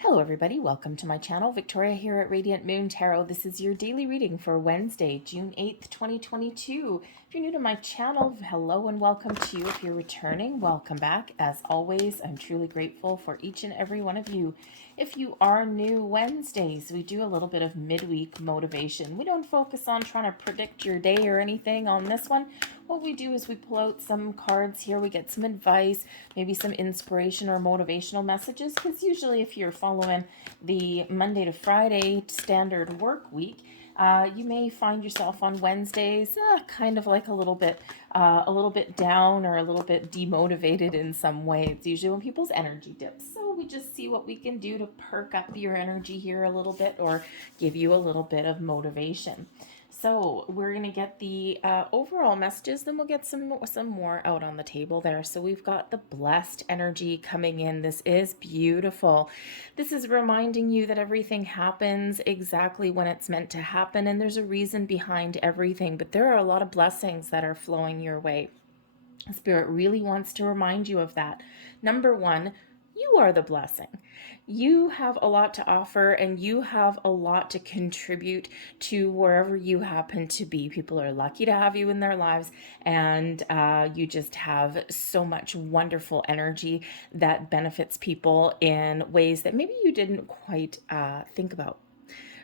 Hello everybody, welcome to my channel. Victoria here at Radiant Moon Tarot. This is your daily reading for Wednesday, June 8th, 2022. If you're new to my channel, hello and welcome to you. If you're returning, welcome back. As always, I'm truly grateful for each and every one of you. If you are new, Wednesdays, we do a little bit of midweek motivation. We don't focus on trying to predict your day or anything on this one. What we do is we pull out some cards here, we get some advice, maybe some inspiration or motivational messages, because usually if you're following the Monday to Friday standard work week, you may find yourself on Wednesdays kind of like a little bit down or a little bit demotivated in some way. It's usually when people's energy dips. So we just see what we can do to perk up your energy here a little bit or give you a little bit of motivation. So we're going to get the overall messages, then we'll get some more out on the table there. So we've got the blessed energy coming in. This is beautiful. This is reminding you that everything happens exactly when it's meant to happen, and there's a reason behind everything, but there are a lot of blessings that are flowing your way. Spirit really wants to remind you of that. Number one, you are the blessing. You have a lot to offer and you have a lot to contribute to wherever you happen to be. People are lucky to have you in their lives, and you just have so much wonderful energy that benefits people in ways that maybe you didn't quite think about.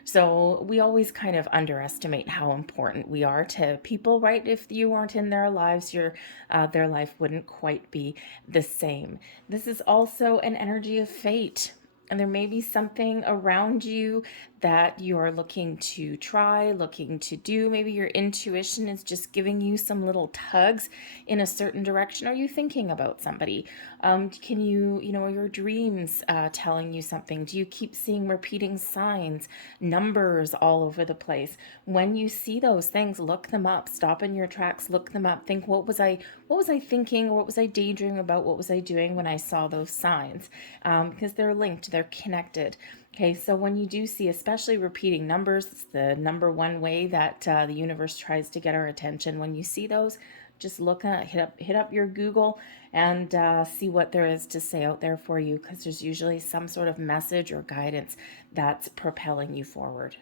So we always kind of underestimate how important we are to people, right? If you weren't in their lives, their life wouldn't quite be the same. This is also an energy of fate. And there may be something around you that you're looking to try, looking to do. Maybe your intuition is just giving you some little tugs in a certain direction. Are you thinking about somebody? Can you, are your dreams telling you something? Do you keep seeing repeating signs, numbers all over the place? When you see those things, look them up. Stop in your tracks, look them up. Think, what was I thinking, or what was I daydreaming about? What was I doing when I saw those signs? Because they're linked, they're connected. Okay, so when you do see, especially repeating numbers, it's the number one way that the universe tries to get our attention. When you see those, just look at hit up your Google and see what there is to say out there for you, because there's usually some sort of message or guidance that's propelling you forward.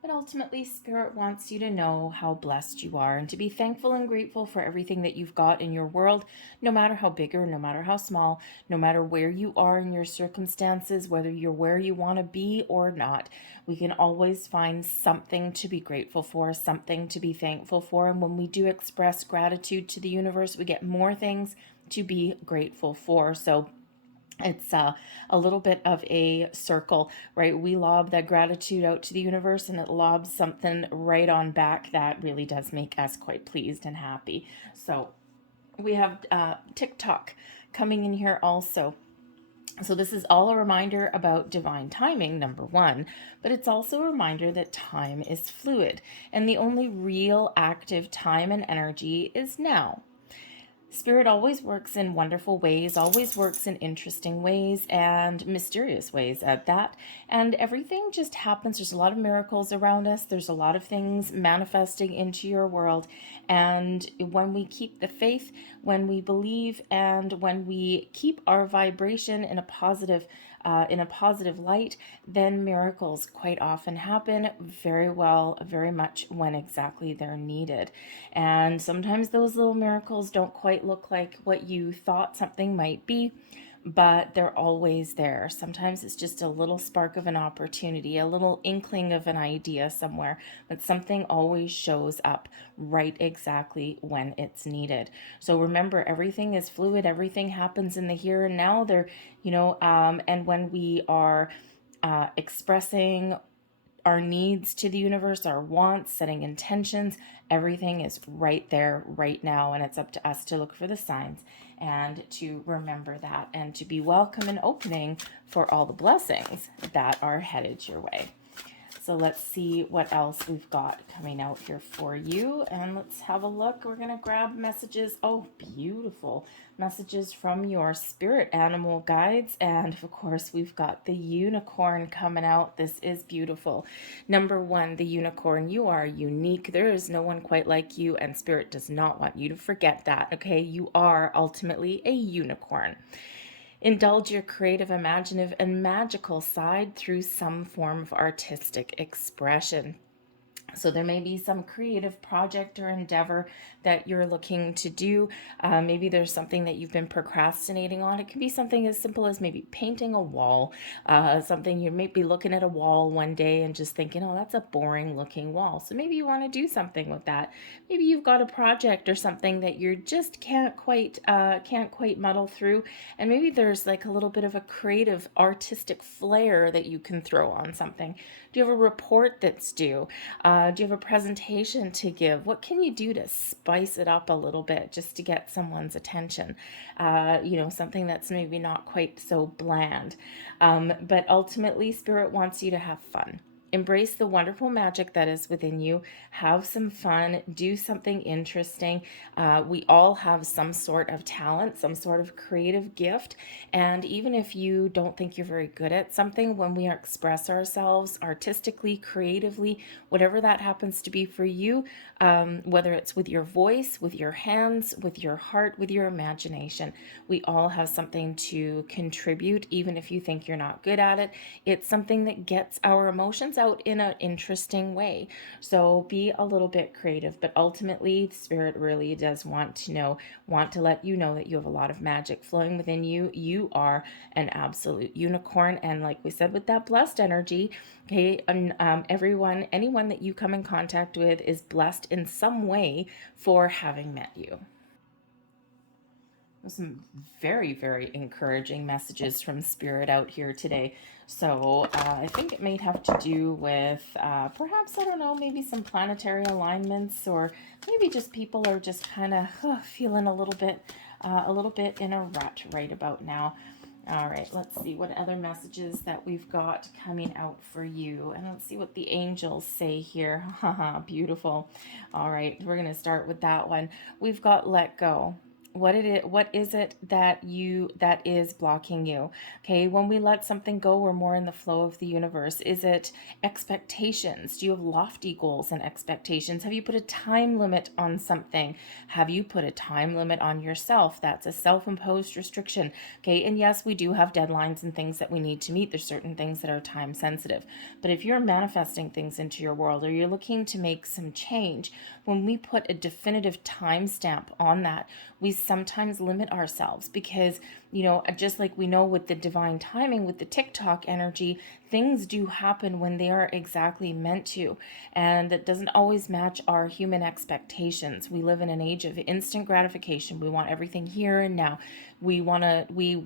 But ultimately, Spirit wants you to know how blessed you are and to be thankful and grateful for everything that you've got in your world, no matter how big or no matter how small, no matter where you are in your circumstances, whether you're where you want to be or not. We can always find something to be grateful for, something to be thankful for. And when we do express gratitude to the universe, we get more things to be grateful for. So it's a little bit of a circle, right? We lob that gratitude out to the universe and it lobs something right on back that really does make us quite pleased and happy. So we have TikTok coming in here also. So this is all a reminder about divine timing, number one, but it's also a reminder that time is fluid and the only real active time and energy is now. Spirit always works in wonderful ways, always works in interesting ways and mysterious ways at that. And everything just happens. There's a lot of miracles around us. There's a lot of things manifesting into your world. And when we keep the faith, when we believe, and when we keep our vibration in a positive light, then miracles quite often happen very well, very much when exactly they're needed. And sometimes those little miracles don't quite look like what you thought something might be, but they're always there. Sometimes it's just a little spark of an opportunity, a little inkling of an idea somewhere, but something always shows up right exactly when it's needed. So remember, everything is fluid, everything happens in the here and now. And when we are expressing our needs to the universe, our wants, setting intentions, everything is right there, right now, and it's up to us to look for the signs and to remember that and to be welcome and opening for all the blessings that are headed your way. So let's see what else we've got coming out here for you. And let's have a look. We're going to grab messages. Oh, beautiful. Messages from your spirit animal guides. And of course, we've got the unicorn coming out. This is beautiful. Number one, the unicorn. You are unique. There is no one quite like you. And Spirit does not want you to forget that. Okay. You are ultimately a unicorn. Indulge your creative, imaginative, and magical side through some form of artistic expression. So there may be some creative project or endeavor that you're looking to do. Maybe there's something that you've been procrastinating on. It could be something as simple as maybe painting a wall. Something you may be looking at a wall one day and just thinking, oh, that's a boring looking wall. So maybe you want to do something with that. Maybe you've got a project or something that you just can't quite muddle through, and maybe there's like a little bit of a creative, artistic flair that you can throw on something. Do you have a report that's due? Do you have a presentation to give? What can you do to spice it up a little bit just to get someone's attention? Something that's maybe not quite so bland. But ultimately, Spirit wants you to have fun. Embrace the wonderful magic that is within you. Have some fun. Do something interesting. We all have some sort of talent, some sort of creative gift. And even if you don't think you're very good at something, when we express ourselves artistically, creatively, whatever that happens to be for you, whether it's with your voice, with your hands, with your heart, with your imagination, we all have something to contribute, even if you think you're not good at it. It's something that gets our emotions out in an interesting way. So be a little bit creative, but ultimately, Spirit really does want to let you know that you have a lot of magic flowing within you. You are an absolute unicorn, and like we said, with that blessed energy, okay, and anyone that you come in contact with is blessed in some way for having met you. Some very, very encouraging messages from Spirit out here today. So I think it may have to do with perhaps, I don't know, maybe some planetary alignments, or maybe just people are just kind of feeling a little bit in a rut right about now. All right, let's see what other messages that we've got coming out for you. And let's see what the angels say here. Haha, beautiful. All right, we're going to start with that one. We've got let go. What is it that is blocking you? Okay, when we let something go, we're more in the flow of the universe. Is it expectations? Do you have lofty goals and expectations? Have you put a time limit on something? Have you put a time limit on yourself? That's a self-imposed restriction. Okay, and yes, we do have deadlines and things that we need to meet. There's certain things that are time sensitive. But if you're manifesting things into your world, or you're looking to make some change, when we put a definitive timestamp on that, we sometimes limit ourselves, because, just like we know with the divine timing, with the TikTok energy, things do happen when they are exactly meant to. And that doesn't always match our human expectations. We live in an age of instant gratification. We want everything here and now. We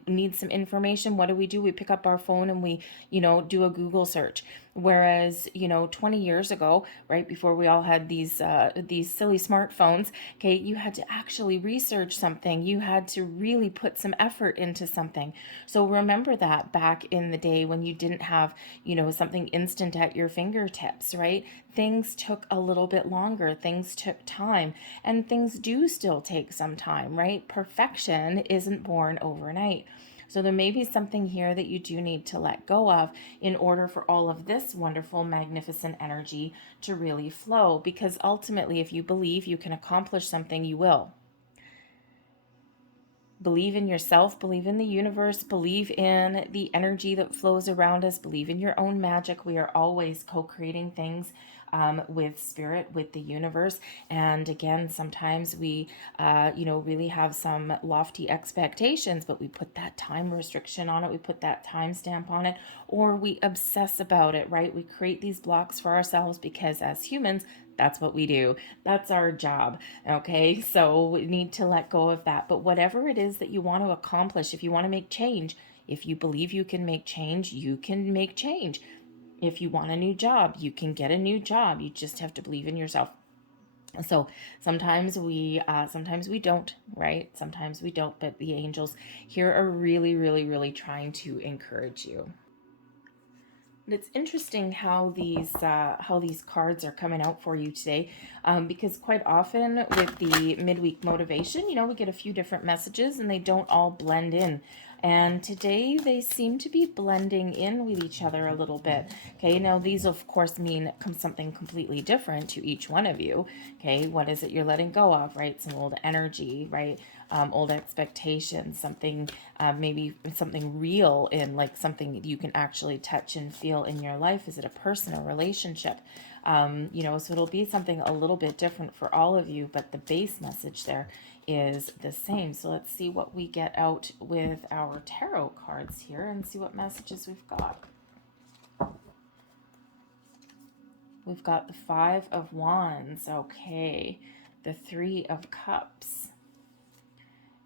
need some information. What do? We pick up our phone and we, do a Google search. Whereas, 20 years ago, right before we all had these silly smartphones, okay, you had to actually research something. You had to really put some effort into something. So remember that back in the day when you didn't have, something instant at your fingertips, right? Things took a little bit longer. Things took time, and things do still take some time, right? Perfection isn't born overnight. So there may be something here that you do need to let go of in order for all of this wonderful, magnificent energy to really flow. Because ultimately, if you believe you can accomplish something, you will. Believe in yourself, believe in the universe, believe in the energy that flows around us, believe in your own magic. We are always co-creating things with Spirit, with the universe. And again, sometimes we, really have some lofty expectations, but we put that time restriction on it. We put that time stamp on it, or we obsess about it, right? We create these blocks for ourselves because as humans, that's what we do. That's our job. Okay. So we need to let go of that. But whatever it is that you want to accomplish, if you want to make change, if you believe you can make change, you can make change. If you want a new job, you can get a new job. You just have to believe in yourself. So sometimes we don't, right? Sometimes we don't, but the angels here are really, really, really trying to encourage you. And it's interesting how these cards are coming out for you today, because quite often with the midweek motivation, we get a few different messages and they don't all blend in. And today they seem to be blending in with each other a little bit. Okay, now these of course mean something completely different to each one of you. Okay, what is it you're letting go of, right? Some old energy, right? old expectations, something, maybe something real in like something that you can actually touch and feel in your life. Is it a person, a relationship? You know, so it'll be something a little bit different for all of you, but the base message there is the same. So let's see what we get out with our tarot cards here and see what messages we've got. We've got the Five of Wands, okay, the Three of Cups,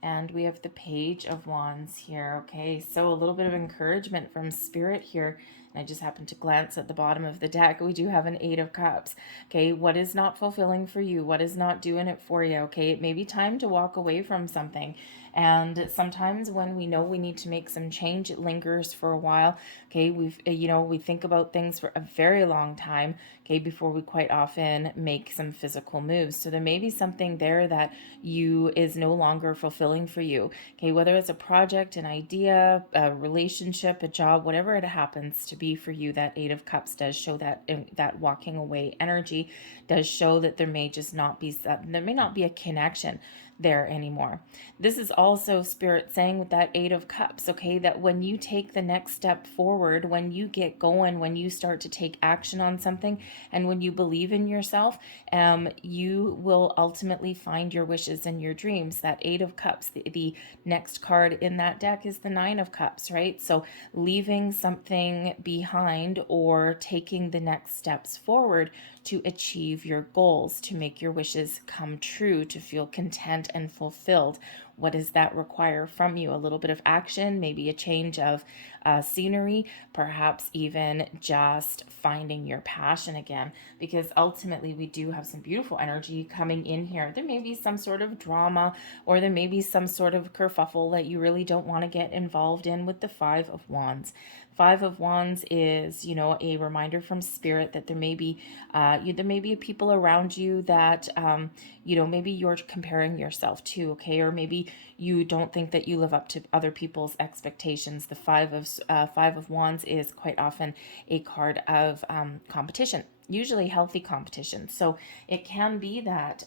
and we have the Page of Wands here, okay, so a little bit of encouragement from Spirit here. I just happened to glance at the bottom of the deck. We do have an Eight of Cups. Okay, what is not fulfilling for you? What is not doing it for you? Okay, it may be time to walk away from something. And sometimes when we know we need to make some change, it lingers for a while. Okay, we think about things for a very long time, okay, before we quite often make some physical moves. So there may be something there that is no longer fulfilling for you. Okay, whether it's a project, an idea, a relationship, a job, whatever it happens to be for you, that Eight of Cups does show that walking away energy does show that there may not be a connection there anymore. This is also Spirit saying with that Eight of Cups, okay, that when you take the next step forward, when you get going, when you start to take action on something, and when you believe in yourself, you will ultimately find your wishes and your dreams. That Eight of Cups, the next card in that deck is the Nine of Cups, right? So leaving something behind or taking the next steps forward to achieve your goals, to make your wishes come true, to feel content and fulfilled. What does that require from you? A little bit of action, maybe a change of scenery, perhaps even just finding your passion again, because ultimately we do have some beautiful energy coming in here. There may be some sort of drama, or there may be some sort of kerfuffle that you really don't want to get involved in with the Five of Wands. Five of Wands is, a reminder from Spirit that there may be people around you that, maybe you're comparing yourself to, okay, or maybe you don't think that you live up to other people's expectations. The Five of Wands is quite often a card of competition, usually healthy competition. So it can be that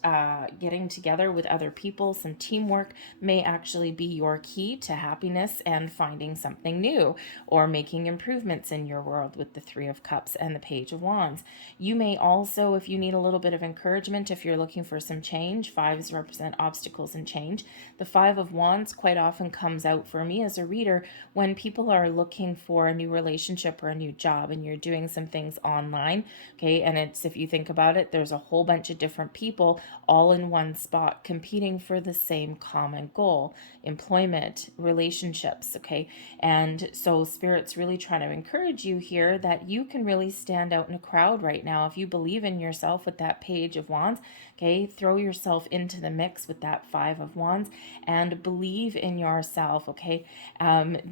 getting together with other people, some teamwork, may actually be your key to happiness and finding something new or making improvements in your world with the Three of Cups and the Page of Wands. You may also, if you need a little bit of encouragement, if you're looking for some change, fives represent obstacles and change. The Five of Wands quite often comes out for me as a reader when people are looking for a new relationship or a new job and you're doing some things online, okay, and it's, if you think about it, there's a whole bunch of different people all in one spot competing for the same common goal, employment, relationships, okay? And so Spirit's really trying to encourage you here that you can really stand out in a crowd right now. If you believe in yourself with that Page of Wands, okay, throw yourself into the mix with that Five of Wands and believe in yourself, okay?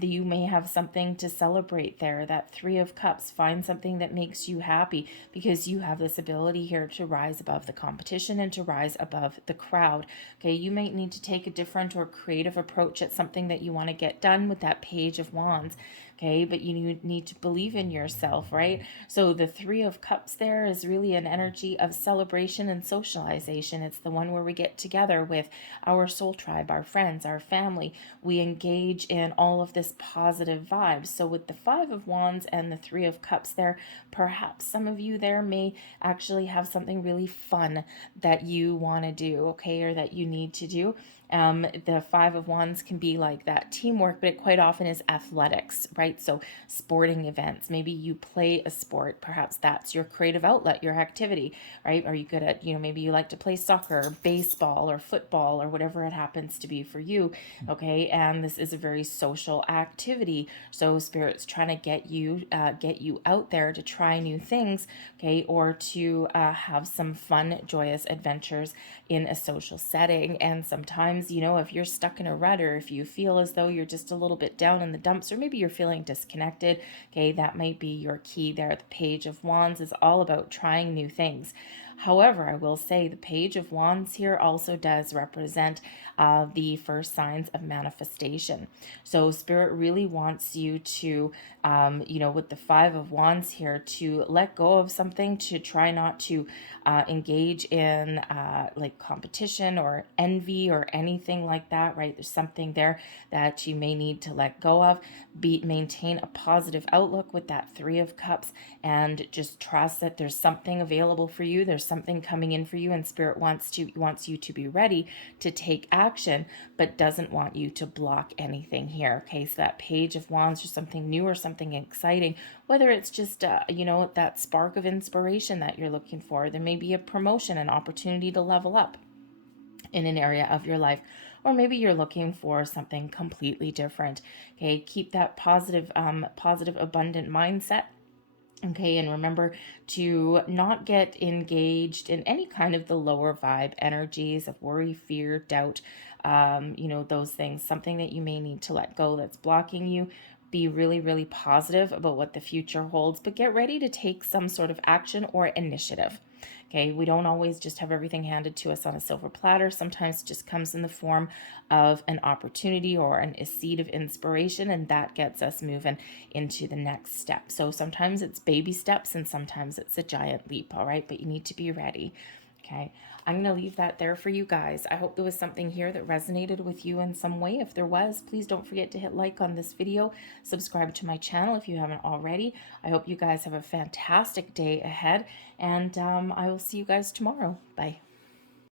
You may have something to celebrate there. That Three of Cups, find something that makes you happy, because you have this ability here to rise above the competition and to rise above the crowd, okay? You might need to take a different or creative approach at something that you want to get done with that Page of Wands, okay? But you need to believe in yourself, right? So the Three of Cups there is really an energy of celebration and socialization. It's the one where we get together with our soul tribe, our friends, our family. We engage in all of this positive vibes. So with the Five of Wands and the Three of Cups there, perhaps some of you there may actually have something really fun that you want to do, okay, or that you need to do. The Five of Wands can be like that teamwork, but it quite often is athletics, right? So sporting events, maybe you play a sport, perhaps that's your creative outlet, your activity, right? Are you good at, maybe you like to play soccer, or baseball, or football, or whatever it happens to be for you, okay? And this is a very social activity. So Spirit's trying to get you out there to try new things, okay, or to have some fun, joyous adventures in a social setting. And sometimes, if you're stuck in a rut, or if you feel as though you're just a little bit down in the dumps, or maybe you're feeling disconnected, okay, that might be your key there. The Page of Wands is all about trying new things. However, I will say the Page of Wands here also does represent the first signs of manifestation. So Spirit really wants you to, with the Five of Wands here, to let go of something, to try not to engage in like competition or envy or anything like that, right? There's something there that you may need to let go of. Maintain a positive outlook with that Three of Cups, and just trust that there's something available for you. There's something coming in for you, and Spirit wants you to be ready to take action, but doesn't want you to block anything here. Okay, so that Page of Wands, or something new or something exciting, whether it's just that spark of inspiration that you're looking for. There may be a promotion, an opportunity to level up in an area of your life, or maybe you're looking for something completely different. Okay, keep that positive abundant mindset. Okay, and remember to not get engaged in any kind of the lower vibe energies of worry, fear, doubt, those things. Something that you may need to let go that's blocking you. Be really, really positive about what the future holds, but get ready to take some sort of action or initiative. Okay, we don't always just have everything handed to us on a silver platter. Sometimes it just comes in the form of an opportunity or a seed of inspiration, and that gets us moving into the next step. So sometimes it's baby steps and sometimes it's a giant leap, all right? But you need to be ready. Okay, I'm going to leave that there for you guys. I hope there was something here that resonated with you in some way. If there was, please don't forget to hit like on this video. Subscribe to my channel if you haven't already. I hope you guys have a fantastic day ahead, and I will see you guys tomorrow. Bye.